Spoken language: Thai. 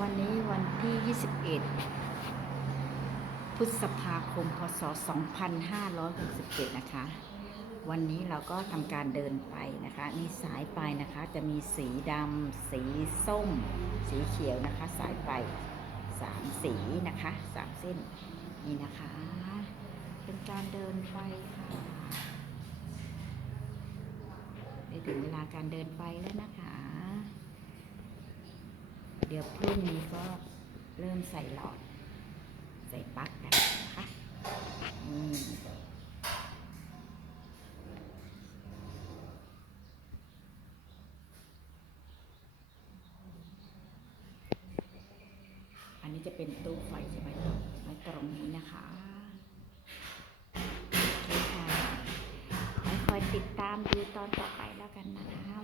วันนี้วันที่ 21 พฤษภาคม พศ 2567 นะคะ วันนี้เราก็ทำการเดินไปนะคะ นี่สายไฟนะคะ จะมีสีดำ สีส้ม สีเขียวนะคะ สายไฟสามสีนะคะสามเส้น นี่นะคะ เป็นการเดินไฟค่ะได้ถึงเวลาการเดินไฟแล้วนะคะ ดี๋ยวพรุ่งนี้ก็เริ่มใส่หลอด ใส่ปลั๊กกันนะคะอืมอันนี้จะเป็นตู้ไฟใช่ไหมครับไว้ตรงนี้นะคะค่ะไว้คอยติดตามดูตอนต่อไปแล้วกันนะคะ